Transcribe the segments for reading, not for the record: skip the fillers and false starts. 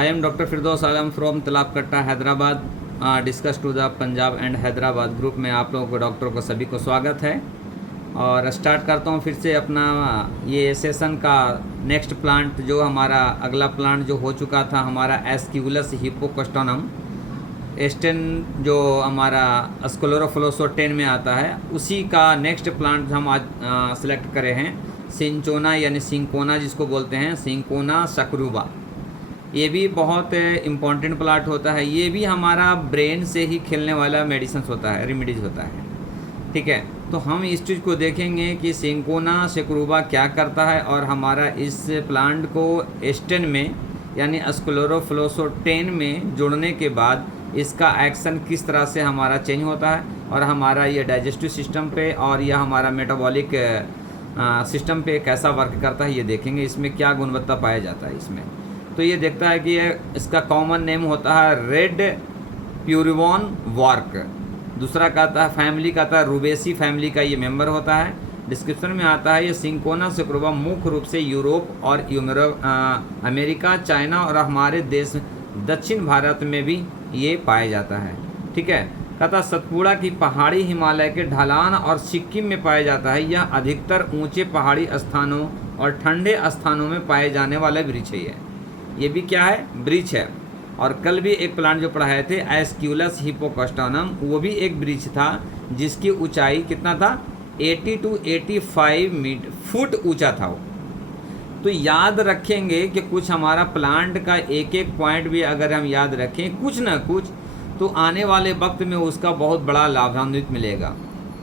I am Dr. Firdaus Alam from Talab Katta, Hyderabad. Discuss to the Punjab and Hyderabad group में आप लोगों को डॉक्टरों को सभी को स्वागत है। और स्टार्ट करता हूँ फिर से अपना ये सेशन का नेक्स्ट प्लांट। जो हमारा अगला प्लांट जो हो चुका था हमारा एस्क्यूलस हिपोकस्टोनम एस्टेन, जो हमारा स्क्लेरोफ्लोसोटेन में आता है, उसी का नेक्स्ट प्लांट हम आज सेलेक्ट करे हैं। सिंचोना यानी सिंकोना जिसको बोलते हैं, सिंकोना सक्रूबा। ये भी बहुत इम्पॉर्टेंट प्लांट होता है। ये भी हमारा ब्रेन से ही खेलने वाला मेडिसिन होता है, रेमेडीज़ होता है। ठीक है, तो हम इस चीज़ को देखेंगे कि सिंकोना सक्रूबा क्या करता है और हमारा इस प्लांट को एस्टेन में यानी स्क्लेरोफ्लोसोटेन में जोड़ने के बाद इसका एक्शन किस तरह से हमारा चेंज होता है और हमारा ये डाइजेस्टिव सिस्टम पे और यह हमारा मेटाबॉलिक सिस्टम पे कैसा वर्क करता है, ये देखेंगे। इसमें क्या गुणवत्ता पाया जाता है इसमें। तो ये देखता है कि ये इसका कॉमन नेम होता है रेड प्यूरिवॉन वॉर्क। दूसरा कहता है फैमिली कहता है रूबेसी फैमिली का ये मेंबर होता है। डिस्क्रिप्शन में आता है ये सिंकोना सक्रूबा मुख्य रूप से यूरोप और अमेरिका, चाइना और हमारे देश दक्षिण भारत में भी ये पाया जाता है। ठीक है, कहता सतपुड़ा की पहाड़ी हिमालय के ढलान और सिक्किम में पाया जाता है। यह अधिकतर ऊंचे पहाड़ी स्थानों और ठंडे स्थानों में पाए जाने वाला वृक्ष है। ये भी क्या है, वृक्ष है। और कल भी एक प्लांट जो पढ़ाए थे एस्क्यूलस हिपोकस्टोनम, वो भी एक वृक्ष था जिसकी ऊंचाई कितना था, 80 to 85 फुट ऊंचा था वो। तो याद रखेंगे कि कुछ हमारा प्लांट का एक एक पॉइंट भी अगर हम याद रखें कुछ ना कुछ, तो आने वाले वक्त में उसका बहुत बड़ा लाभान्वित मिलेगा।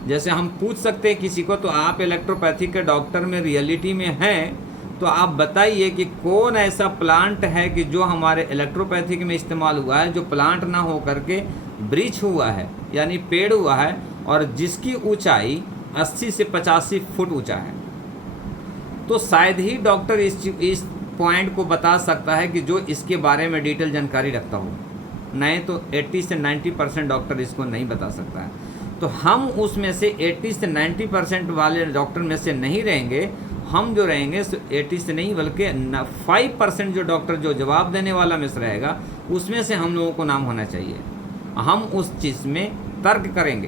जैसे हम पूछ सकते हैं किसी को, तो आप इलेक्ट्रोपैथी के डॉक्टर में रियलिटी में हैं, तो आप बताइए कि कौन ऐसा प्लांट है कि जो हमारे इलेक्ट्रोपैथिक में इस्तेमाल हुआ है, जो प्लांट ना हो करके वृक्ष हुआ है यानी पेड़ हुआ है और जिसकी ऊंचाई 80 से 85 फुट ऊंचा है। तो शायद ही डॉक्टर इस पॉइंट को बता सकता है कि जो इसके बारे में डिटेल जानकारी रखता हो। नहीं तो 80 से 90% डॉक्टर इसको नहीं बता सकता है। तो हम उसमें से 80 से 90% वाले डॉक्टर में से नहीं रहेंगे। हम जो रहेंगे 80 से नहीं बल्कि 5% जो डॉक्टर जो जवाब देने वाला में से रहेगा, उसमें से हम लोगों को नाम होना चाहिए। हम उस चीज़ में तर्क करेंगे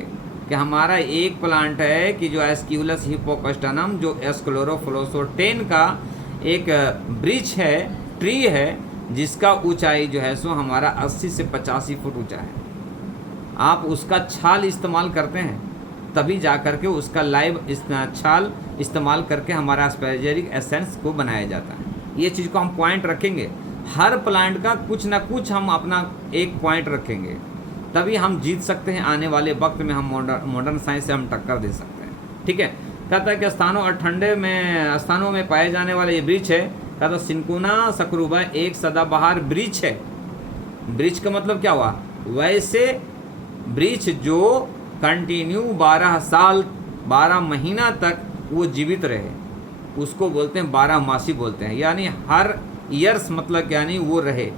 कि हमारा एक प्लांट है कि जो एस्क्यूलस हिपोकस्टोनम, जो स्क्लेरोफ्लोसोटेन का एक वृक्ष है, ट्री है, जिसका ऊंचाई जो है सो हमारा 80 से 85 फुट ऊंचा है। आप उसका छाल इस्तेमाल करते हैं तभी जा करके उसका लाइव छाल इस्तेमाल करके हमारा एस्पेरेजिक एसेंस को बनाया जाता है। ये चीज़ को हम पॉइंट रखेंगे। हर प्लांट का कुछ ना कुछ हम अपना एक पॉइंट रखेंगे, तभी हम जीत सकते हैं। आने वाले वक्त में हम मॉडर्न साइंस से हम टक्कर दे सकते हैं। ठीक है, कहता है कि स्थानों और ठंडे में स्थानों में पाए जाने वाले ये वृक्ष है। कहता है सिंकोना सक्रूबा एक सदाबहार वृक्ष है। वृक्ष का मतलब क्या हुआ, वैसे वृक्ष जो कंटिन्यू 12 साल 12 महीना तक वो जीवित रहे, उसको बोलते हैं 12 मासी बोलते हैं। यानी हर ईयर्स मतलब यानी वो रहे।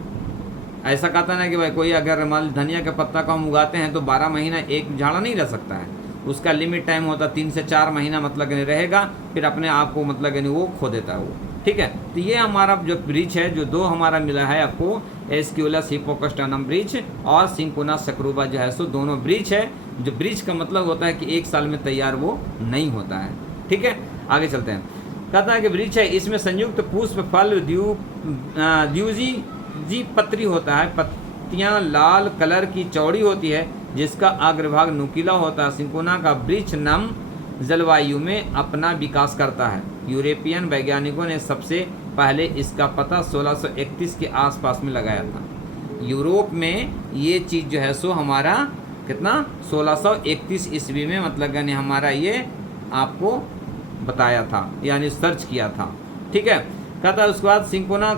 ऐसा कहता ना कि भाई कोई अगर मान धनिया के पत्ता को हम उगाते हैं तो 12 महीना एक झाड़ा नहीं रह सकता है। उसका लिमिट टाइम होता है 3 से 4 महीना मतलब रहेगा, फिर अपने आप को मतलब वो खो देता है वो। ठीक है, तो ये हमारा जो वृक्ष है, जो दो हमारा मिला है आपको, एस्क्यूलस हिपोकस्टोनम वृक्ष और सिंकोना सक्रूबा जो है सो दोनों वृक्ष है। जो वृक्ष का मतलब होता है कि एक साल में तैयार वो नहीं होता है। ठीक है, आगे चलते हैं। कहता है कि वृक्ष है, इसमें संयुक्त पुष्प फल द्विजी पत्री होता है। पत्तियां लाल कलर की चौड़ी होती है, जिसका अग्रभाग नुकीला होता है। सिंकोना का वृक्ष नम जलवायु में अपना विकास करता है। यूरोपियन वैज्ञानिकों ने सबसे पहले इसका पता 1631 के आसपास में लगाया था। यूरोप में ये चीज़ जो है सो हमारा कितना 1631 ईस्वी में मतलब यानी हमारा ये आपको बताया था, यानी सर्च किया था। ठीक है, कहता है उसके बाद सिंकोना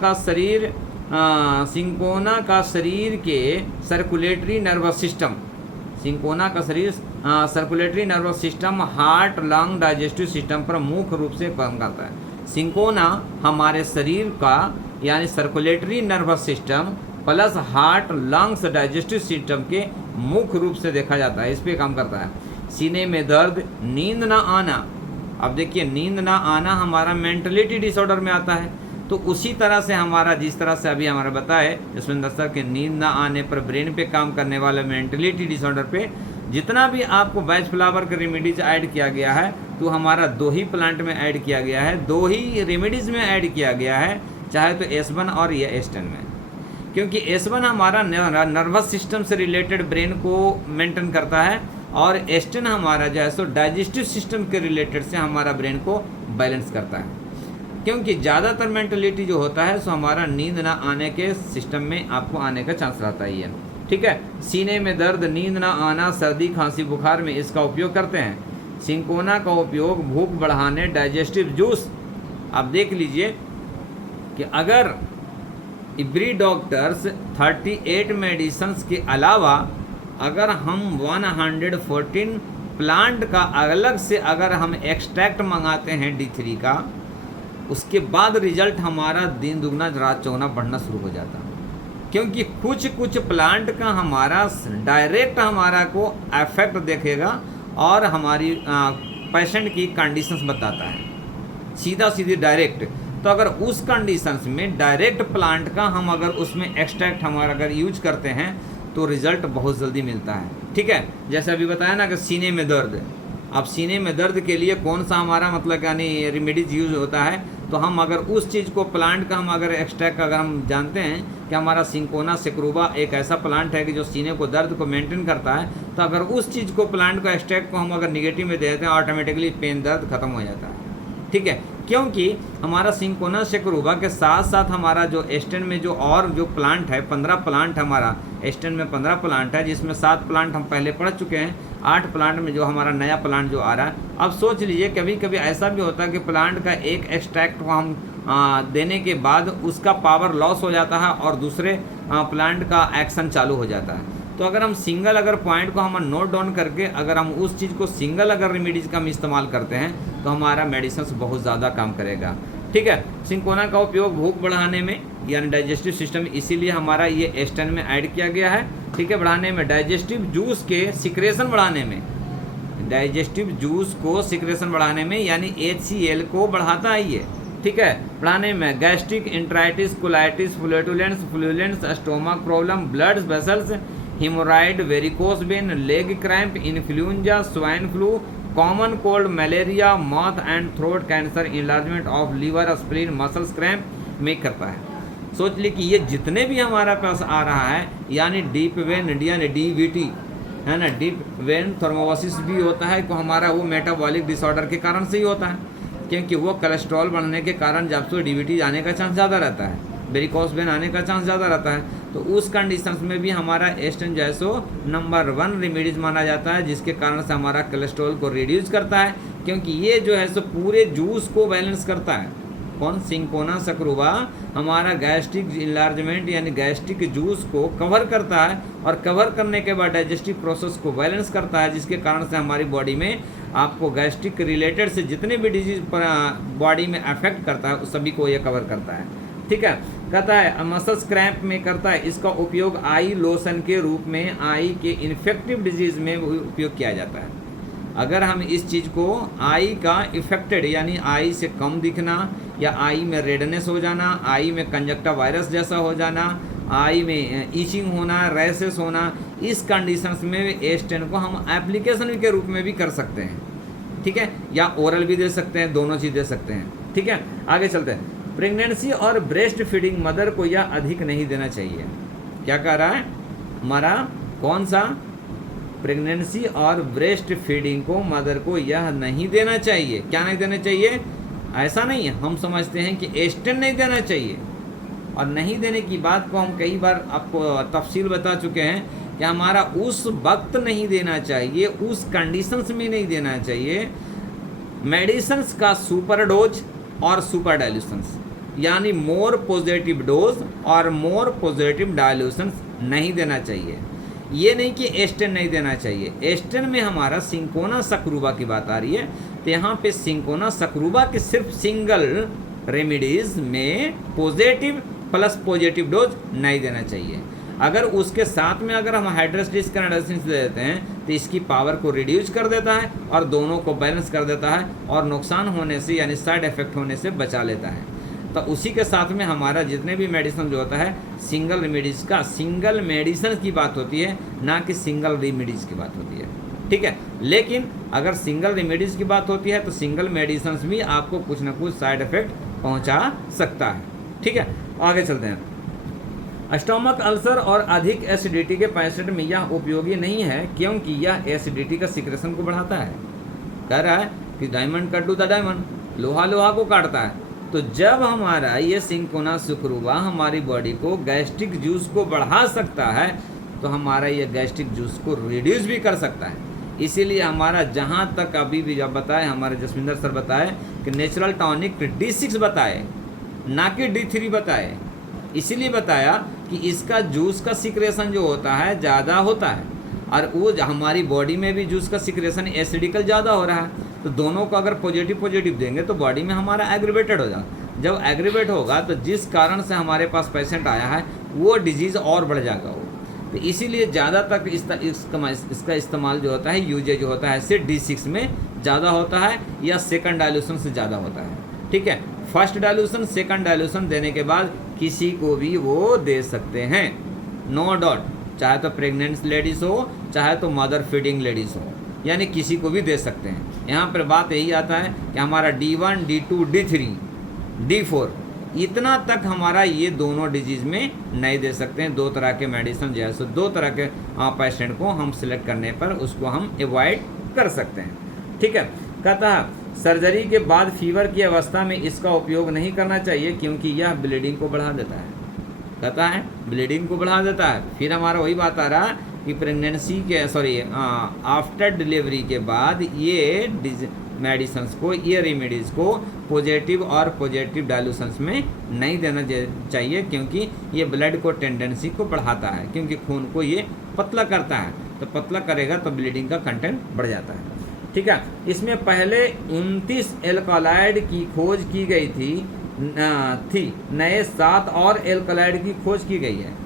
का शरीर के सर्कुलेटरी नर्वस सिस्टम, सिंकोना का शरीर circulatory nervous system heart, lung, digestive system पर मुख्य रूप से काम करता है। सिंकोना हमारे शरीर का यानी circulatory nervous system plus heart, lungs, digestive system के मुख्य रूप से देखा जाता है, इस पे काम करता है। सीने में दर्द, नींद ना आना। अब देखिए नींद ना आना हमारा मेंटलिटी डिसऑर्डर में आता है। तो उसी तरह से हमारा, जिस तरह से अभी हमारा बताए जसविंदर सर के नींद ना आने पर ब्रेन पे काम करने वाले मेंटलिटी डिसऑर्डर पे जितना भी आपको बैच फ्लावर के रेमेडीज ऐड किया गया है, तो हमारा 2 ही प्लांट में ऐड किया गया है, 2 ही रेमेडीज़ में ऐड किया गया है, चाहे तो S1 और या S10 में। क्योंकि S1 हमारा नर्वस सिस्टम से रिलेटेड ब्रेन को मेंटेन करता है, और S10 हमारा जो है सो डाइजेस्टिव सिस्टम के रिलेटेड से हमारा ब्रेन को बैलेंस करता है। क्योंकि ज़्यादातर मेंटलिटी जो होता है सो हमारा नींद ना आने के सिस्टम में आपको आने का चांस रहता ही है। ठीक है, सीने में दर्द, नींद ना आना, सर्दी खांसी बुखार में इसका उपयोग करते हैं। सिंकोना का उपयोग भूख बढ़ाने, डाइजेस्टिव जूस, आप देख लीजिए कि अगर एवरी डॉक्टर्स 38 मेडिसिन्स के अलावा अगर हम 114 प्लांट का अलग से अगर हम एक्सट्रैक्ट मंगाते हैं D3 का, उसके बाद रिजल्ट हमारा दिन दुगना रात चौगुना बढ़ना शुरू हो जाता है। क्योंकि कुछ प्लांट का हमारा डायरेक्ट हमारा को इफेक्ट देखेगा और हमारी पेशेंट की कंडीशंस बताता है, सीधा सीधी डायरेक्ट। तो अगर उस कंडीशंस में डायरेक्ट प्लांट का हम अगर उसमें एक्सट्रैक्ट हमारा अगर यूज करते हैं तो रिजल्ट बहुत जल्दी मिलता है। ठीक है, जैसे अभी बताया ना कि सीने में दर्द, अब सीने में दर्द के लिए कौन सा हमारा मतलब यानी रेमेडीज यूज होता है, तो हम अगर उस चीज़ को प्लांट का हम अगर एक्सट्रैक्ट अगर हम जानते हैं कि हमारा सिंकोना सेक्रूबा एक ऐसा प्लांट है कि जो सीने को दर्द को मेंटेन करता है, तो अगर उस चीज़ को प्लांट को एक्सट्रैक्ट को हम अगर निगेटिव में दे देते हैं, ऑटोमेटिकली पेन दर्द खत्म हो जाता है। ठीक है, क्योंकि हमारा सिंकोना सेक्रूबा के साथ साथ हमारा जो S10 में जो और जो प्लांट है, 15 प्लांट हमारा S10 में 15 प्लांट है, जिसमें 7 प्लांट हम पहले पढ़ चुके हैं, 8 प्लांट में जो हमारा नया प्लांट जो आ रहा है। अब सोच लीजिए कभी कभी ऐसा भी होता है कि प्लांट का एक एक्सट्रैक्ट को हम देने के बाद उसका पावर लॉस हो जाता है और दूसरे प्लांट का एक्शन चालू हो जाता है। तो अगर हम सिंगल अगर पॉइंट को हम नोट डाउन करके अगर हम उस चीज़ को सिंगल अगर रेमेडीज़ का हम इस्तेमाल करते हैं तो हमारा मेडिसिन बहुत ज़्यादा काम करेगा। ठीक है, सिंकोना का उपयोग भूख बढ़ाने में यानी डाइजेस्टिव सिस्टम, इसीलिए हमारा ये S10 में ऐड किया गया है। ठीक है, बढ़ाने में, डाइजेस्टिव जूस के सिक्रेशन बढ़ाने में, डाइजेस्टिव जूस को सिक्रेशन बढ़ाने में यानी HCl को बढ़ाता है ये। ठीक है, बढ़ाने में gastric enteritis, colitis, flatulence, stomach problem, blood vessels, haemorrhoid, varicose vein, leg cramp, influenza, swine flu, common cold, malaria, mouth and throat cancer, enlargement of liver, spleen, muscles cramp में करता है। सोच ली कि ये जितने भी हमारा पास आ रहा है यानी डीप वेन यानी DVT है ना, डीप वेन थर्मोसिस भी होता है, तो हमारा वो मेटाबॉलिक डिसऑर्डर के कारण से ही होता है, क्योंकि वो कोलेस्ट्रॉल बढ़ने के कारण जब से DVT आने का चांस ज़्यादा रहता है, वेरिकोस वेन आने का चांस ज़्यादा रहता है। तो उस कंडीशंस में भी हमारा S10 जो है सो नंबर 1 रेमेडीज माना जाता है, जिसके कारण से हमारा कोलेस्ट्रॉल को रिड्यूस करता है, क्योंकि ये जो है सो पूरे जूस को बैलेंस करता है। कौन? सिंकोना सेक्रूबा हमारा गैस्ट्रिक इनलार्जमेंट यानी गैस्ट्रिक जूस को कवर करता है, और कवर करने के बाद डाइजेस्टिव प्रोसेस को बैलेंस करता है, जिसके कारण से हमारी बॉडी में आपको गैस्ट्रिक रिलेटेड से जितने भी डिजीज बॉडी में अफेक्ट करता है उस सभी को ये कवर करता है। ठीक है, कहता है मसल्स क्रैम्प में करता है। इसका उपयोग आई लोशन के रूप में आई के इन्फेक्टिव डिजीज में उपयोग किया जाता है। अगर हम इस चीज़ को आई का इफेक्टेड यानी आई से कम दिखना, या आई में रेडनेस हो जाना, आई में कंजक्टिवाइरस जैसा हो जाना, आई में ईचिंग होना, रैसेस होना, इस कंडीशंस में S10 को हम एप्लीकेशन के रूप में भी कर सकते हैं। ठीक है, या ओरल भी दे सकते हैं, दोनों चीज़ दे सकते हैं। ठीक है, आगे चलते हैं। प्रेगनेंसी और ब्रेस्ट फीडिंग मदर को यह अधिक नहीं देना चाहिए। क्या कह रहा है हमारा? कौन सा? प्रेगनेंसी और ब्रेस्ट फीडिंग को मदर को यह नहीं देना चाहिए। क्या नहीं देना चाहिए? ऐसा नहीं है, हम समझते हैं कि S10 नहीं देना चाहिए, और नहीं देने की बात को हम कई बार आपको तफसील बता चुके हैं कि हमारा उस वक्त नहीं देना चाहिए, उस कंडीशंस में नहीं देना चाहिए। मेडिसिन्स का सुपर डोज और सुपर डाइल्यूशंस यानी मोर पॉजिटिव डोज और मोर पॉजिटिव डाइल्यूशंस नहीं देना चाहिए। ये नहीं कि S10 नहीं देना चाहिए। S10 में हमारा सिंकोना सेक्रूबा की बात आ रही है, तो यहाँ पे सिंकोना सेक्रूबा के सिर्फ सिंगल रेमेडीज में पॉजिटिव प्लस पॉजिटिव डोज नहीं देना चाहिए। अगर उसके साथ में अगर हम हाइड्रस डिस्क दे देते हैं तो इसकी पावर को रिड्यूस कर देता है और दोनों को बैलेंस कर देता है, और नुकसान होने से यानी साइड इफेक्ट होने से बचा लेता है। तो उसी के साथ में हमारा जितने भी मेडिसिन जो होता है सिंगल मेडिसिन की बात होती है, ना कि सिंगल रेमेडीज़ की बात होती है, ठीक है। लेकिन अगर सिंगल रेमेडीज़ की बात होती है तो सिंगल मेडिसिन भी आपको कुछ ना कुछ साइड इफेक्ट पहुंचा सकता है, ठीक है। आगे चलते हैं। स्टोमक अल्सर और अधिक एसिडिटी के पेशेंट में यह उपयोगी नहीं है क्योंकि यह एसिडिटी का सिक्रेशन को बढ़ाता है। कह रहा है कि diamond cut to the diamond, लोहा लोहा को काटता है। तो जब हमारा ये सिंकोना सुक्रूवा हमारी बॉडी को गैस्ट्रिक जूस को बढ़ा सकता है तो हमारा ये गैस्ट्रिक जूस को रिड्यूस भी कर सकता है। इसीलिए हमारा जहाँ तक अभी भी जब बताए हमारे जसविंदर सर बताए कि नेचुरल टॉनिक D6 बताए, ना कि D3 बताए। इसीलिए बताया कि इसका जूस का सिक्रेशन जो होता है ज़्यादा होता है और वो हमारी बॉडी में भी जूस का सिक्रेशन एसिडिकल ज़्यादा हो रहा है। तो दोनों को अगर पॉजिटिव देंगे तो बॉडी में हमारा एग्रीवेटेड हो जाएगा। जब एग्रीवेट होगा तो जिस कारण से हमारे पास पेशेंट आया है वो डिजीज़ और बढ़ जाएगा वो। तो इसीलिए ज़्यादा तक इसका इस्तेमाल जो होता है यूजेज जो होता है सिर्फ D6 में ज़्यादा होता है या सेकंड डाइल्यूशन से ज़्यादा होता है, ठीक है। फर्स्ट डाइल्यूशन सेकंड डाइल्यूशन देने के बाद किसी को भी वो दे सकते हैं, नो डाउट, चाहे तो प्रेग्नेंट लेडीज़ हो चाहे तो मदर फीडिंग लेडीज़ हो, यानी किसी को भी दे सकते हैं। यहाँ पर बात यही आता है कि हमारा D1 D2 D3 D4 इतना तक हमारा ये दोनों डिजीज़ में नहीं दे सकते हैं। दो तरह के मेडिसिन जैसे दो तरह के पेशेंट को हम सिलेक्ट करने पर उसको हम अवॉइड कर सकते हैं, ठीक है। कहता है सर्जरी के बाद फीवर की अवस्था में इसका उपयोग नहीं करना चाहिए क्योंकि यह ब्लीडिंग को बढ़ा देता है। कहता है ब्लीडिंग को बढ़ा देता है। फिर हमारा वही बात आ रहा कि प्रेगनेंसी के आफ्टर डिलीवरी के बाद ये मेडिसिन्स को ये रेमेडीज़ को पॉजिटिव डाइल्यूशंस में नहीं देना चाहिए क्योंकि ये ब्लड को टेंडेंसी को बढ़ाता है, क्योंकि खून को ये पतला करता है। तो पतला करेगा तो ब्लीडिंग का कंटेंट बढ़ जाता है, ठीक है। इसमें पहले 29 एल्कलॉइड की खोज की गई थी, नए 7 और एल्कलॉइड की खोज की गई है।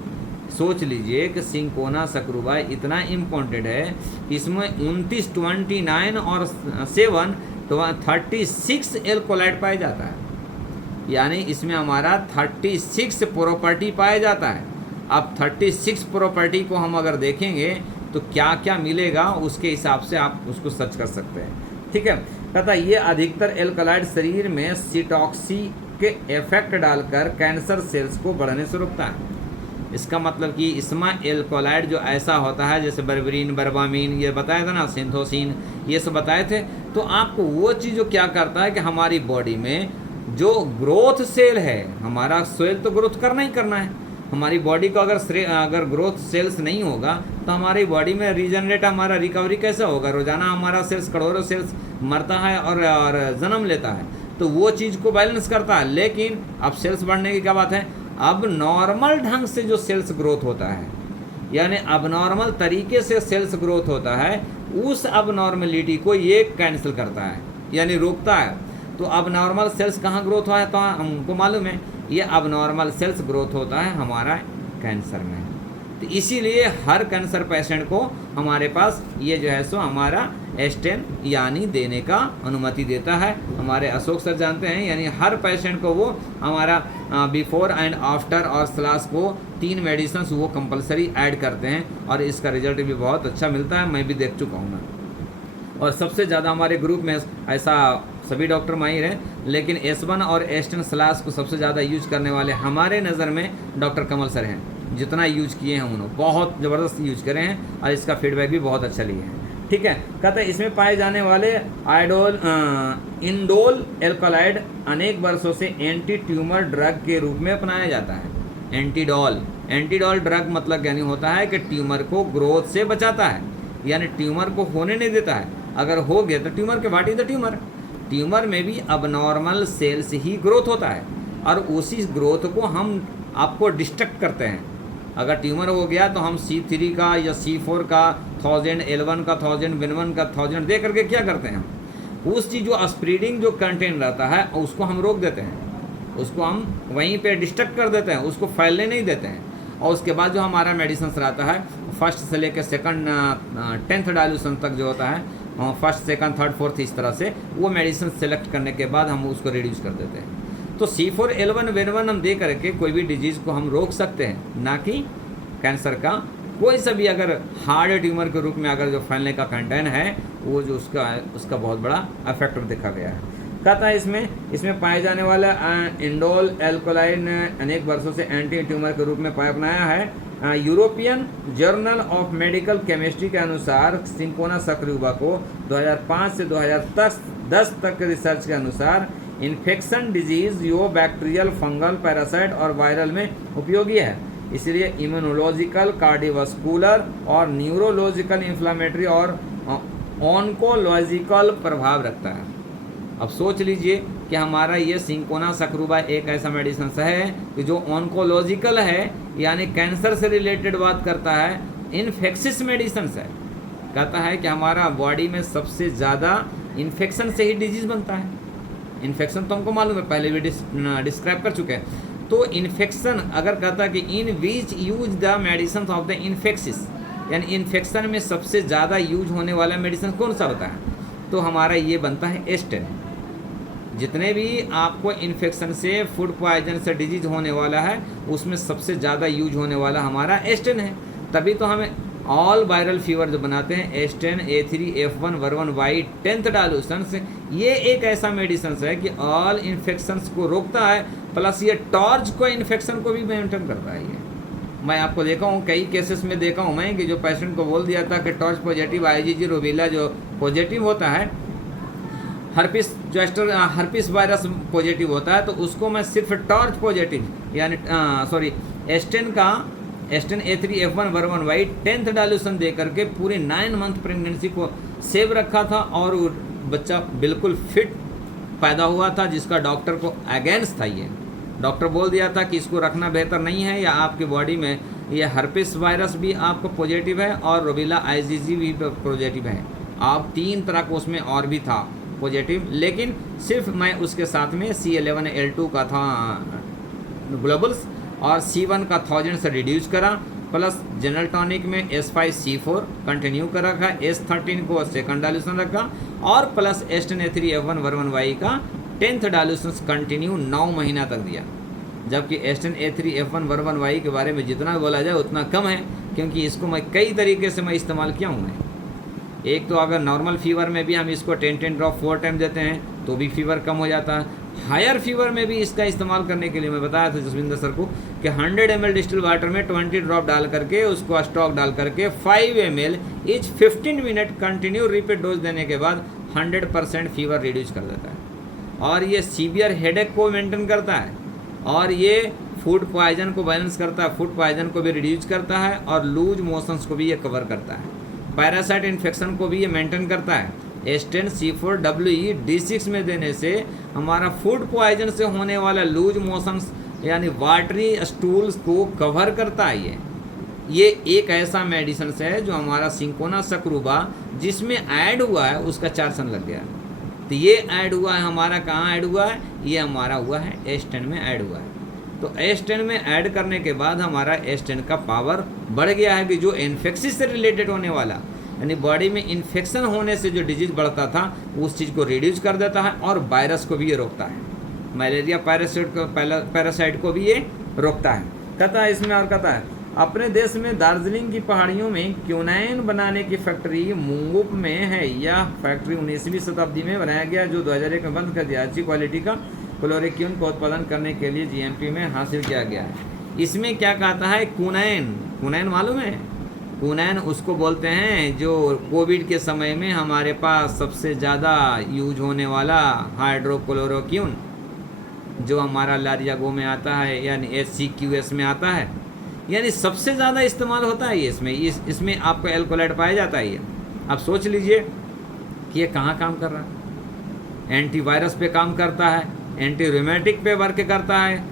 सोच लीजिए कि सिंकोना सक्रूवा इतना इम्पोर्टेंट है, इसमें 29 और 7 तो 36 एल्कोलाइड पाया जाता है, यानी इसमें हमारा 36 प्रॉपर्टी पाया जाता है। अब 36 प्रॉपर्टी को हम अगर देखेंगे तो क्या क्या मिलेगा उसके हिसाब से आप उसको सर्च कर सकते हैं, ठीक है। कहता ये अधिकतर एल्कलॉइड शरीर में सिटॉक्सी के इफेक्ट डालकर कैंसर सेल्स को बढ़ने से रोकता है। इसका मतलब कि इसमें एल्कोलाइड जो ऐसा होता है जैसे बर्बरीन, बर्बामीन, ये बताया था ना, सिंथोसिन, ये सब बताए थे। तो आपको वो चीज़ जो क्या करता है कि हमारी बॉडी में जो ग्रोथ सेल है, हमारा सेल तो ग्रोथ करना ही करना है। हमारी बॉडी को अगर ग्रोथ सेल्स नहीं होगा तो हमारी बॉडी में रीजनरेट हमारा रिकवरी कैसे होगा। रोजाना हमारा सेल्स करोड़ों सेल्स मरता है और जन्म लेता है, तो वो चीज़ को बैलेंस करता है। लेकिन अब सेल्स बढ़ने की क्या बात है, अब नॉर्मल ढंग से जो सेल्स ग्रोथ होता है, यानी अब नॉर्मल तरीके से सेल्स ग्रोथ होता है, उस अब नॉर्मलिटी को ये कैंसिल करता है, यानी रोकता है। तो अब नॉर्मल सेल्स कहाँ ग्रोथ हुआ है तो हमको मालूम है, ये अब नॉर्मल सेल्स ग्रोथ होता है हमारा कैंसर में। तो इसीलिए हर कैंसर पेशेंट को हमारे पास ये जो है सो हमारा स्टेन यानी देने का अनुमति देता है। हमारे अशोक सर जानते हैं, यानी हर पेशेंट को वो हमारा बिफोर एंड आफ्टर और स्लास को 3 मेडिसिन वो कंपलसरी ऐड करते हैं और इसका रिजल्ट भी बहुत अच्छा मिलता है। मैं भी देख चुका हूँ मैं, और सबसे ज़्यादा हमारे ग्रुप में ऐसा सभी डॉक्टर माहिर हैं, लेकिन S1 और S10 स्लास को सबसे ज़्यादा यूज करने वाले हमारे नज़र में डॉक्टर कमल सर हैं। जितना यूज किए हैं उन्होंने बहुत ज़बरदस्त यूज करे हैं और इसका फीडबैक भी बहुत अच्छा लिए हैं, ठीक है। कहते हैं इसमें पाए जाने वाले इंडोल एल्कलॉइड अनेक वर्षों से एंटी ट्यूमर ड्रग के रूप में अपनाया जाता है। एंटीडॉल ड्रग मतलब यानी होता है कि ट्यूमर को ग्रोथ से बचाता है, यानी ट्यूमर को होने नहीं देता है। अगर हो गया तो ट्यूमर के वाट इज द ट्यूमर में भी अबनॉर्मल सेल्स ही ग्रोथ होता है और उसी ग्रोथ को हम आपको डिस्ट्रक्ट करते हैं। अगर ट्यूमर हो गया तो हम C3 का या C4 का 1000, L1 का 1000, Win1 का 1000 दे करके क्या करते हैं, उस चीज़ जो स्प्रेडिंग जो कंटेंट रहता है उसको हम रोक देते हैं, उसको हम वहीं पे डिस्ट्रक्ट कर देते हैं, उसको फैलने नहीं देते हैं। और उसके बाद जो हमारा मेडिसिन रहता है फर्स्ट से लेकर सेकंड 10th डाइल्यूशन तक जो होता है, फर्स्ट सेकंड थर्ड फोर्थ, इस तरह से वो मेडिसिन सेलेक्ट करने के बाद हम उसको रिड्यूस कर देते हैं। तो C4L1 हम दे करके कोई भी डिजीज़ को हम रोक सकते हैं, ना कि कैंसर का कोई सा भी अगर हार्ड ट्यूमर के रूप में अगर जो फैलने का कंटेंट है वो जो उसका बहुत बड़ा इफेक्ट देखा गया है। कहता है इसमें पाए जाने वाला इंडोल एल्कोलाइन अनेक वर्षों से एंटी ट्यूमर के रूप में पाया अपनाया है। European journal of medical chemistry के अनुसार सिंकोना सक्रियुवा को 2005 से 2010 तक रिसर्च के अनुसार इन्फेक्शन डिजीज यो बैक्टीरियल, फंगल, पैरासाइट और वायरल में उपयोगी है। इसलिए इम्यूनोलॉजिकल, कार्डियोवास्कुलर और न्यूरोलॉजिकल, इन्फ्लामेटरी और ऑन्कोलॉजिकल प्रभाव रखता है। अब सोच लीजिए कि हमारा ये सिंकोना सक्रियुवा एक ऐसा मेडिसिन है कि जो ऑन्कोलॉजिकल है, यानी कैंसर से रिलेटेड बात करता है, इन्फेक्शियस मेडिसिन है। कहता है कि हमारा बॉडी में सबसे ज़्यादा इन्फेक्शन से ही डिजीज़ बनता है। इन्फेक्शन तो हमको मालूम है, पहले भी डिस्क्राइब कर चुके हैं। तो इन्फेक्शन अगर कहता है कि in which use the medicine of the infectious, यानी इन्फेक्शन में सबसे ज़्यादा यूज होने वाला मेडिसिन कौन सा होता है, तो हमारा ये बनता है एस्टेन। जितने भी आपको इन्फेक्शन से, फूड पॉइजन से डिजीज होने वाला है, उसमें सबसे ज़्यादा यूज होने वाला हमारा एस्टेन है। तभी तो हमें ऑल वायरल फीवर जो बनाते हैं, एस्टेन A3F1 10th डालूशन से, ये एक ऐसा मेडिसिन है कि ऑल इन्फेक्शंस को रोकता है, प्लस ये टॉर्च को इन्फेक्शन को भी मेंटेन करता है। ये मैं आपको देखा हूँ, कई केसेस में देखा हूँ मैं कि जो पेशेंट को बोल दिया था कि टॉर्च पॉजिटिव, IgG रूबेला जो पॉजिटिव होता है, हर्पिस वायरस पॉजिटिव होता है, तो उसको मैं सिर्फ टॉर्च पॉजिटिव यानी एस्टेन A3F1 10th डालूशन दे करके पूरे 9 मंथ प्रेगनेंसी को सेव रखा था और वो बच्चा बिल्कुल फिट पैदा हुआ था, जिसका डॉक्टर को अगेंस्ट था। ये डॉक्टर बोल दिया था कि इसको रखना बेहतर नहीं है, या आपकी बॉडी में ये हर्पिस वायरस भी आपको पॉजिटिव है और रूबेला IgG भी पॉजिटिव है। आप 3 तरह को उसमें और भी था पॉजिटिव, लेकिन सिर्फ मैं उसके साथ में C11L2 का था ग्लोबल्स और C1 का 1000 से रिड्यूस करा, प्लस जनरल टॉनिक में S5C4 कंटिन्यू कर रखा, S13 को सेकंड डालूशन रखा, और प्लस एस्टेन A3F1 का 10th डालूशन कंटिन्यू 9 महीना तक दिया। जबकि एस्टेन A3F1 के बारे में जितना बोला जाए उतना कम है, क्योंकि इसको मैं कई तरीके से मैं इस्तेमाल किया हूँ। मैं एक तो अगर नॉर्मल फीवर में भी हम इसको 10 ड्रॉप 4 टाइम देते हैं तो भी फीवर कम हो जाता है। हायर फीवर में भी इसका इस्तेमाल करने के लिए मैं बताया था जसविंदर सर को कि 100 ml डिस्टिल वाटर में 20 ड्रॉप डाल करके उसको स्टॉक डाल करके 5 ml each 15 minute continue repeat dose देने के बाद 100% फीवर रिड्यूस कर देता है। और ये सीवियर हेडेक को मेंटेन करता है, और ये फूड पॉइजन को बैलेंस करता है, फूड पॉइजन को भी रिड्यूस करता है, और लूज मोशंस को भी ये कवर करता है। पैरासाइट इन्फेक्शन को भी ये मेंटेन करता है। एस्टेन C4WE D6 में देने से हमारा फूड पॉइजन से होने वाला लूज मोशंस यानी वाटरी स्टूल्स को कवर करता है। ये एक ऐसा मेडिसिन है जो हमारा सिंकोना सक्रियुवा जिसमें ऐड हुआ है उसका 4 सन लग गया। तो ये ऐड हुआ है हमारा, कहाँ ऐड हुआ है, ये हमारा हुआ है एस्टेन में ऐड हुआ है। तो एस्टेन में ऐड करने के बाद हमारा एस्टेन का पावर बढ़ गया है कि जो इन्फेक्शन से रिलेटेड होने वाला यानी बॉडी में इन्फेक्शन होने से जो डिजीज बढ़ता था उस चीज़ को रिड्यूस कर देता है, और वायरस को भी ये रोकता है। मलेरिया पैरासाइट को भी ये रोकता है। कहता है इसमें, और कहता है अपने देश में दार्जिलिंग की पहाड़ियों में क्यूनाइन बनाने की फैक्ट्री मुंगुप में है। यह फैक्ट्री 19वीं शताब्दी में बनाया गया जो 2001 में बंद कर दिया। अच्छी क्वालिटी का क्लोरोक्विन का उत्पादन करने के लिए GMP में हासिल किया गया है। इसमें क्या कहता है, क्यूनाइन मालूम है? क्यूनाइन उसको बोलते हैं जो कोविड के समय में हमारे पास सबसे ज़्यादा यूज होने वाला हाइड्रोक्लोरोक्विन जो हमारा लारियागो में आता है यानी HCQS में आता है, यानी सबसे ज़्यादा इस्तेमाल होता है ये इसमें आपको एल्कोलाइड पाया जाता है। ये आप सोच लीजिए कि ये कहाँ काम कर रहा है। एंटीवायरस पे काम करता है, एंटी रूमेटिक पे वर्क करता है,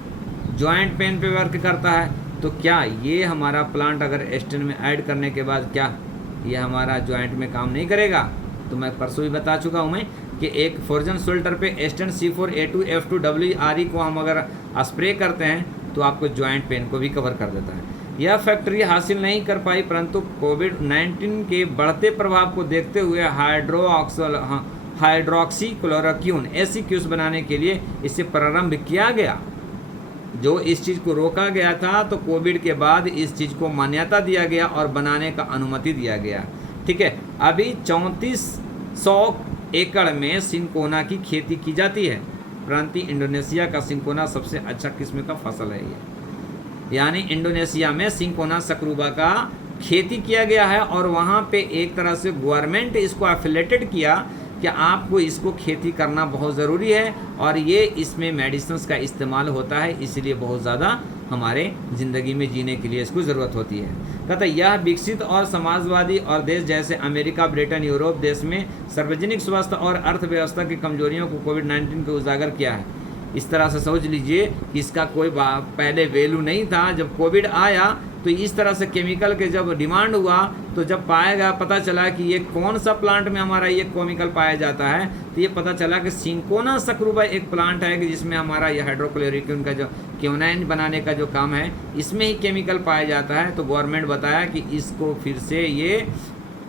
जॉइंट पेन पे वर्क करता है। तो क्या ये हमारा प्लांट अगर एस्टेन में ऐड करने के बाद क्या ये हमारा जॉइंट में काम नहीं करेगा? तो मैं परसों भी बता चुका हूँ मैं कि एक फोर्जन सोल्टर पे एस्टेन C4A2F2WRE को हम अगर स्प्रे करते हैं तो आपको जॉइंट पेन को भी कवर कर देता है। यह फैक्ट्री हासिल नहीं कर पाई, परंतु कोविड-19 के बढ़ते प्रभाव को देखते हुए हाइड्रोक्सी क्लोरोक्वीन एसिक्यूस बनाने के लिए इसे प्रारंभ किया गया। जो इस चीज़ को रोका गया था, तो कोविड के बाद इस चीज़ को मान्यता दिया गया और बनाने का अनुमति दिया गया। ठीक है, अभी 3400 एकड़ में सिंकोना की खेती की जाती है, परंतु इंडोनेशिया का सिंकोना सबसे अच्छा किस्म का फसल है ये। यानी इंडोनेशिया में सिंकोना सक्रूबा का खेती किया गया है और वहाँ पे एक तरह से गवर्नमेंट इसको एफिलेटेड किया कि आपको इसको खेती करना बहुत ज़रूरी है और ये इसमें मेडिसिन्स का इस्तेमाल होता है, इसलिए बहुत ज़्यादा हमारे ज़िंदगी में जीने के लिए इसको ज़रूरत होती है। कहता यह विकसित और समाजवादी और देश जैसे अमेरिका, ब्रिटेन, यूरोप देश में सार्वजनिक स्वास्थ्य और अर्थव्यवस्था की कमजोरियों को कोविड-19 को उजागर किया है। इस तरह से समझ लीजिए कि इसका कोई पहले वैल्यू नहीं था। जब कोविड आया तो इस तरह से केमिकल के जब डिमांड हुआ, तो जब पाएगा पता चला कि ये कौन सा प्लांट में हमारा ये केमिकल पाया जाता है, तो ये पता चला कि सिंकोना सक्रूबा एक प्लांट है कि जिसमें हमारा ये हाइड्रोक्लोरोक्वीन का जो क्विनाइन बनाने का जो काम है, इसमें ही केमिकल पाया जाता है। तो गवर्नमेंट बताया कि इसको फिर से ये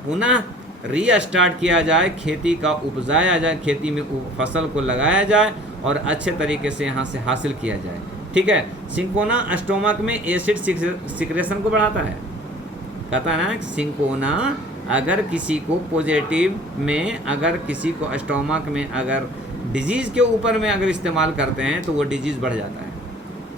पुनः रीस्टार्ट किया जाए, खेती का उपजाया जाए, खेती में फसल को लगाया जाए और अच्छे तरीके से यहाँ से हासिल किया जाए। ठीक है, सिंकोना स्टोमक में एसिड सिक्रेशन को बढ़ाता है। कहता है ना, सिंकोना अगर किसी को पॉजिटिव में, अगर किसी को स्टोमक में अगर डिजीज़ के ऊपर में अगर इस्तेमाल करते हैं तो वो डिजीज़ बढ़ जाता है।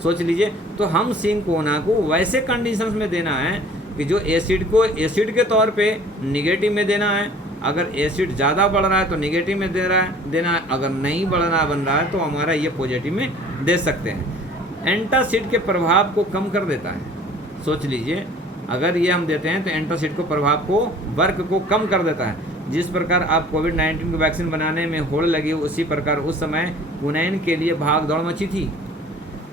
सोच लीजिए, तो हम सिंकोना को वैसे कंडीशंस में देना है कि जो एसिड को एसिड के तौर पे नेगेटिव में देना है। अगर एसिड ज़्यादा बढ़ रहा है तो नेगेटिव में देना है, अगर नहीं बढ़ना बन रहा है तो हमारा ये पॉजिटिव में दे सकते हैं। एंटासिड के प्रभाव को कम कर देता है। सोच लीजिए, अगर ये हम देते हैं तो एंटासिड को प्रभाव को, वर्क को कम कर देता है। जिस प्रकार आप कोविड-19 की वैक्सीन बनाने में होड़ लगी, उसी प्रकार उस समय क्विनाइन के लिए भाग दौड़ मची थी।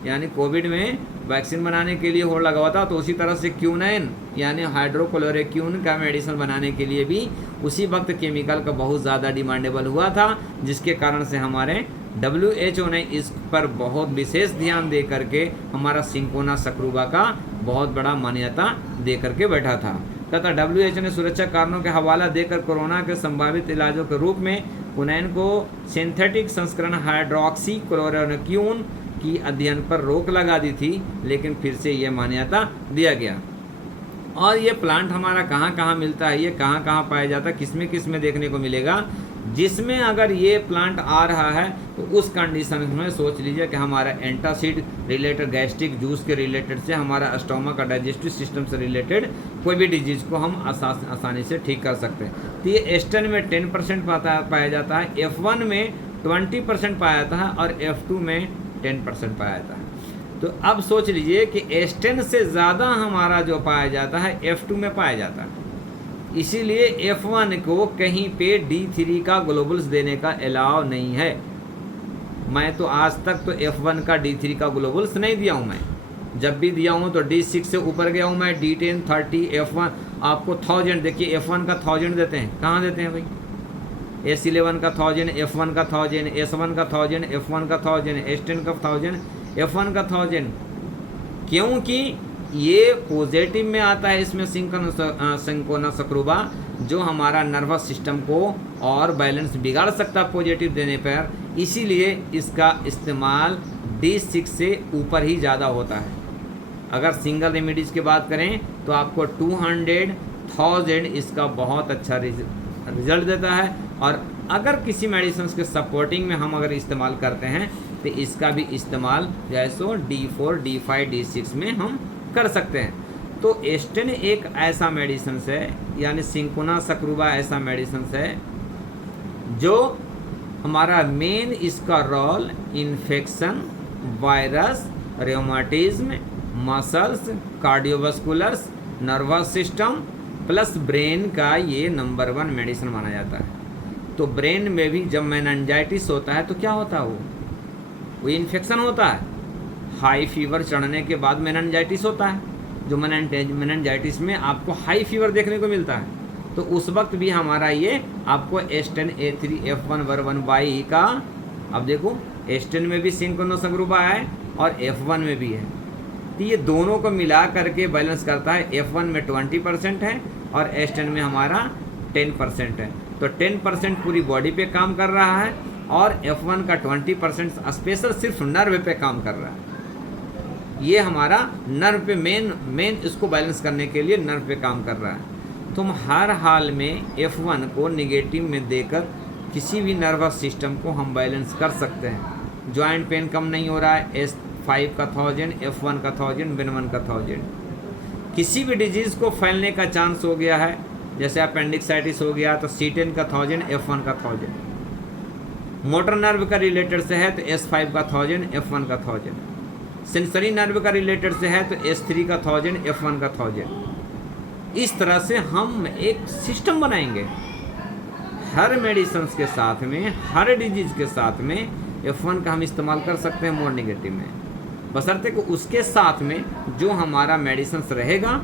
यानी कोविड में वैक्सीन बनाने के लिए होड़ लगा हुआ था, तो उसी तरह से क्विनाइन यानी हाइड्रोक्लोरोक्वीन का मेडिसिन बनाने के लिए भी उसी वक्त केमिकल का बहुत ज़्यादा डिमांडेबल हुआ था, जिसके कारण से हमारे WHO ने इस पर बहुत विशेष ध्यान दे करके हमारा सिंकोना सक्रूबा का बहुत बड़ा मान्यता दे करके बैठा था। तथा WHO ने सुरक्षा कारणों के हवाला देकर कोरोना के संभावित इलाजों के रूप में क्विनाइन को सिंथेटिक संस्करण हाइड्रोक्सी क्लोरोक्वीन की अध्ययन पर रोक लगा दी थी, लेकिन फिर से ये मान्यता दिया गया। और ये प्लांट हमारा कहाँ कहाँ मिलता है, ये कहाँ कहाँ पाया जाता है, किस में देखने को मिलेगा। जिसमें अगर ये प्लांट आ रहा है तो उस कंडीशन में सोच लीजिए कि हमारा एंटासिड रिलेटेड, गैस्ट्रिक जूस के रिलेटेड से, हमारा स्टोमक का डाइजेस्टिव सिस्टम से रिलेटेड कोई भी डिजीज़ को हम आसानी से ठीक कर सकते हैं। तो ये एस्टन में 10% पाया जाता है, F1 में 20% पाया जाता है और F2 में 10% पाया जाता है। तो अब सोच लीजिए कि एस्टेन से ज़्यादा हमारा जो पाया जाता है F2 में पाया जाता है। इसीलिए F1 को कहीं पे D3 का ग्लोबल्स देने का अलाउ नहीं है। मैं तो आज तक तो F1 का D3 का ग्लोबल्स नहीं दिया हूँ। मैं जब भी दिया हूँ तो D6 से ऊपर गया हूँ मैं, D10, 30, F1 आपको 1000, देखिए F1 का 1000 देते हैं। कहाँ देते हैं भाई? S11 का 1000, F1 का 1000, S1 का 1000, F1 का 1000, S10 का 1000, F1 का 1000, क्योंकि ये पॉजिटिव में आता है। इसमें सिंकोना सक्रूबा जो हमारा नर्वस सिस्टम को और बैलेंस बिगाड़ सकता है पॉजिटिव देने पर, इसीलिए इसका इस्तेमाल D6 से ऊपर ही ज़्यादा होता है। अगर सिंगल रेमेडीज़ की बात करें तो आपको 200,000 इसका बहुत अच्छा रिजल्ट देता है। और अगर किसी मेडिसिन के सपोर्टिंग में हम अगर इस्तेमाल करते हैं तो इसका भी इस्तेमाल जैसे D4, D5, D6 में हम कर सकते हैं। तो एस्टेन एक ऐसा मेडिसिन है, यानी सिंकोना सक्रूबा ऐसा मेडिसिन है जो हमारा मेन इसका role infection, virus, rheumatism, muscles, cardiovasculars, nervous system plus brain का ये नंबर 1 मेडिसिन माना जाता है। तो ब्रेन में भी जब मेनिंजाइटिस होता है तो क्या होता है, वो इन्फेक्शन होता है। हाई फीवर चढ़ने के बाद मेनिंजाइटिस होता है, जो मेनिंजाइटिस में आपको हाई फीवर देखने को मिलता है। तो उस वक्त भी हमारा ये आपको एस्टेन A3F1 का, अब देखो एस्टेन में भी सिंकोना सक्रूबा है और F1 में भी है। तो ये दोनों को मिला करके बैलेंस करता है। F1 में 20% है और एस्टेन में हमारा 10% है। तो 10% पूरी बॉडी पे काम कर रहा है और F1 का 20% स्पेशल सिर्फ नर्व पे काम कर रहा है। ये हमारा नर्व पे मेन इसको बैलेंस करने के लिए नर्व पे काम कर रहा है। तुम हर हाल में F1 को निगेटिव में देकर किसी भी नर्वस सिस्टम को हम बैलेंस कर सकते हैं। जॉइंट पेन कम नहीं हो रहा है, S5 का 1000, F1 का 1000, बेन1 का 1000। किसी भी डिजीज़ को फैलने का चांस हो गया है, जैसे अपेंडिक्साइटिस हो गया तो C10 का 1000, F1 का 1000। मोटर नर्व का रिलेटेड से है तो S5 का 1000, F1 का 1000। सेंसरी नर्व का रिलेटेड से है तो S3 का 1000, F1 का 1000। इस तरह से हम एक सिस्टम बनाएंगे। हर मेडिसिन के साथ में, हर डिजीज के साथ में F1 का हम इस्तेमाल कर सकते हैं मोर नेगेटिव में, बशर्ते कि उसके साथ में जो हमारा मेडिसिन रहेगा,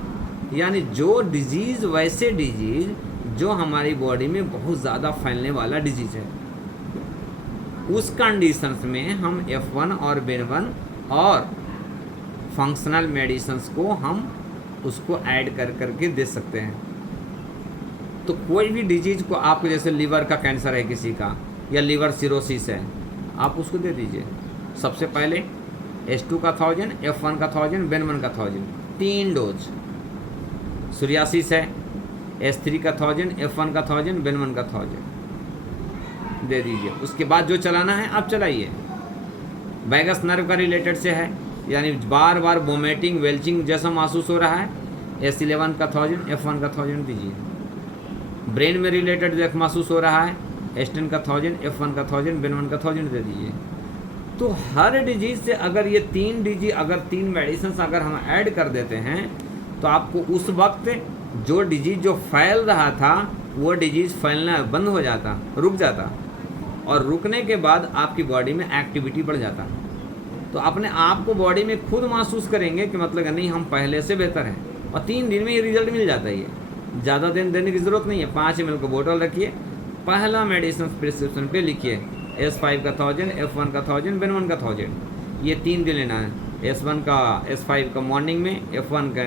यानी जो डिजीज़, वैसे डिजीज़ जो हमारी बॉडी में बहुत ज़्यादा फैलने वाला डिजीज़ है, उस कंडीशंस में हम F1 और बेन1 और फंक्शनल मेडिसिन्स को हम उसको ऐड कर करके दे सकते हैं। तो कोई भी डिजीज़ को आपको, जैसे लीवर का कैंसर है किसी का, या लीवर सिरोसिस है, आप उसको दे दीजिए। सबसे पहले S2 का 1000, F1 का 1000, बेन1 का 1000, 3 डोज। सोरियासिस है, S3 का 1000, F1 का 1000, बेन1 का 1000 दे दीजिए। उसके बाद जो चलाना है आप चलाइए। वैगस नर्व का रिलेटेड से है, यानी बार बार वोमिटिंग, वेल्चिंग जैसा महसूस हो रहा है, S11 का 1000, F1 का 1000 दीजिए। ब्रेन में रिलेटेड देख महसूस हो रहा है, S10 का 1000, F1 का 1000, बेन1 का 1000 दे दीजिए। तो हर डिजीज़ से अगर ये 3 मेडिसिन अगर हम ऐड कर देते हैं तो आपको उस वक्त जो डिजीज़ जो फैल रहा था वो डिजीज़ फैलना बंद हो जाता, रुक जाता, और रुकने के बाद आपकी बॉडी में एक्टिविटी बढ़ जाता। तो अपने आप को बॉडी में खुद महसूस करेंगे कि मतलब नहीं, हम पहले से बेहतर हैं, और 3 दिन में ये रिजल्ट मिल जाता है। ये ज़्यादा दिन देने की ज़रूरत नहीं है। 5 ml का बोतल रखिए, पहला मेडिसिन प्रिस्क्रिप्शन पे लिखिए S5 का 1000, F1 का 1000, बेन1 का 1000। ये 3 दिन लेना है। S5 का मॉर्निंग में, F1 का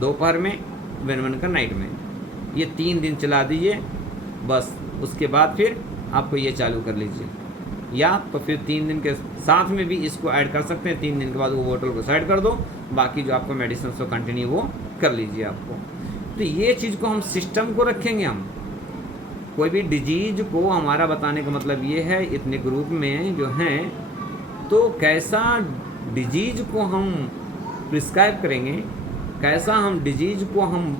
दोपहर में, बेन1 का नाइट में। ये 3 दिन चला दीजिए बस। उसके बाद फिर आपको ये चालू कर लीजिए, या तो फिर 3 दिन के साथ में भी इसको ऐड कर सकते हैं। 3 दिन के बाद वो बोतल को साइड कर दो, बाकी जो आपको मेडिसिन को कंटिन्यू वो कर लीजिए आपको। तो ये चीज़ को हम सिस्टम को रखेंगे। हम कोई भी डिजीज को, हमारा बताने का मतलब ये है, इतने ग्रुप में जो हैं, तो कैसा डिजीज को हम प्रिस्क्राइब करेंगे, कैसा हम डिजीज को हम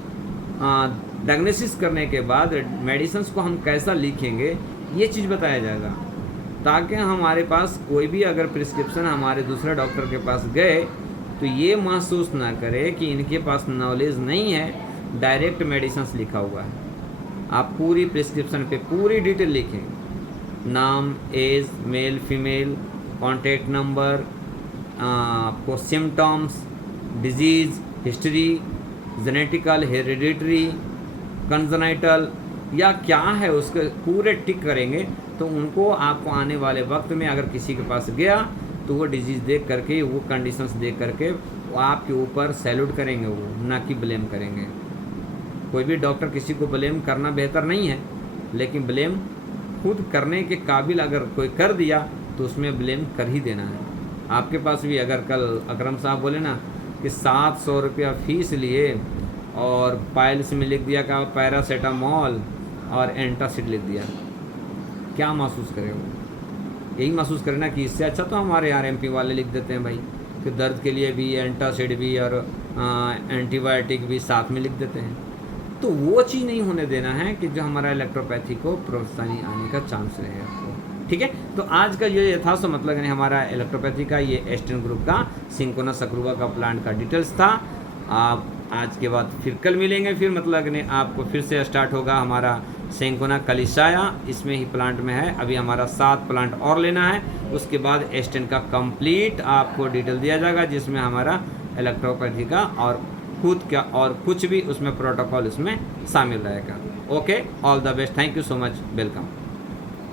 डायग्नोसिस करने के बाद मेडिसिन को हम कैसा लिखेंगे, ये चीज़ बताया जाएगा, ताकि हमारे पास कोई भी अगर प्रिस्क्रिप्शन हमारे दूसरे डॉक्टर के पास गए तो ये महसूस ना करे कि इनके पास नॉलेज नहीं है, डायरेक्ट मेडिसिन लिखा हुआ है। आप पूरी प्रिस्क्रिप्शन पे पूरी डिटेल लिखें, नाम, age, male, female, contact number, आपको symptoms, disease history, genetical, hereditary, congenital या क्या है, उसके पूरे टिक करेंगे। तो उनको आपको आने वाले वक्त में अगर किसी के पास गया तो वो डिजीज़ देख करके, वो कंडीशंस देख करके वो आपके ऊपर सैल्यूट करेंगे, वो ना कि ब्लेम करेंगे। कोई भी डॉक्टर किसी को ब्लेम करना बेहतर नहीं है, लेकिन ब्लेम खुद करने के काबिल अगर कोई कर दिया तो उसमें ब्लेम कर ही देना है। आपके पास भी अगर कल अकरम साहब बोले ना कि 700 रुपया फीस लिए और पाइल्स में लिख दिया कि पैरासीटामॉल और एंटासिड लिख दिया, क्या महसूस करे वो? यही महसूस करे ना कि इससे अच्छा तो हमारे यहाँ MP वाले लिख देते हैं भाई कि दर्द के लिए भी एंटासिड भी और एंटीबायोटिक भी साथ में लिख देते हैं। तो वो चीज़ नहीं होने देना है कि जो हमारा इलेक्ट्रोपैथी को परेशानी आने का चांस रहे आपको। ठीक है, तो आज का ये था, सो मतलब यानी हमारा इलेक्ट्रोपैथी का ये एस्टन ग्रुप का सिंकोना सक्रूवा का प्लांट का डिटेल्स था। आप आज के बाद फिर कल मिलेंगे, फिर मतलब नहीं आपको फिर से स्टार्ट होगा हमारा सिंकोना कलिसाया, इसमें ही प्लांट में है। अभी हमारा 7 प्लांट और लेना है, उसके बाद एस्टन का कंप्लीट आपको डिटेल दिया जाएगा, जिसमें हमारा इलेक्ट्रोपैथी का और खुद का और कुछ भी उसमें प्रोटोकॉल उसमें शामिल रहेगा। Okay, all the best, thank you so much, welcome.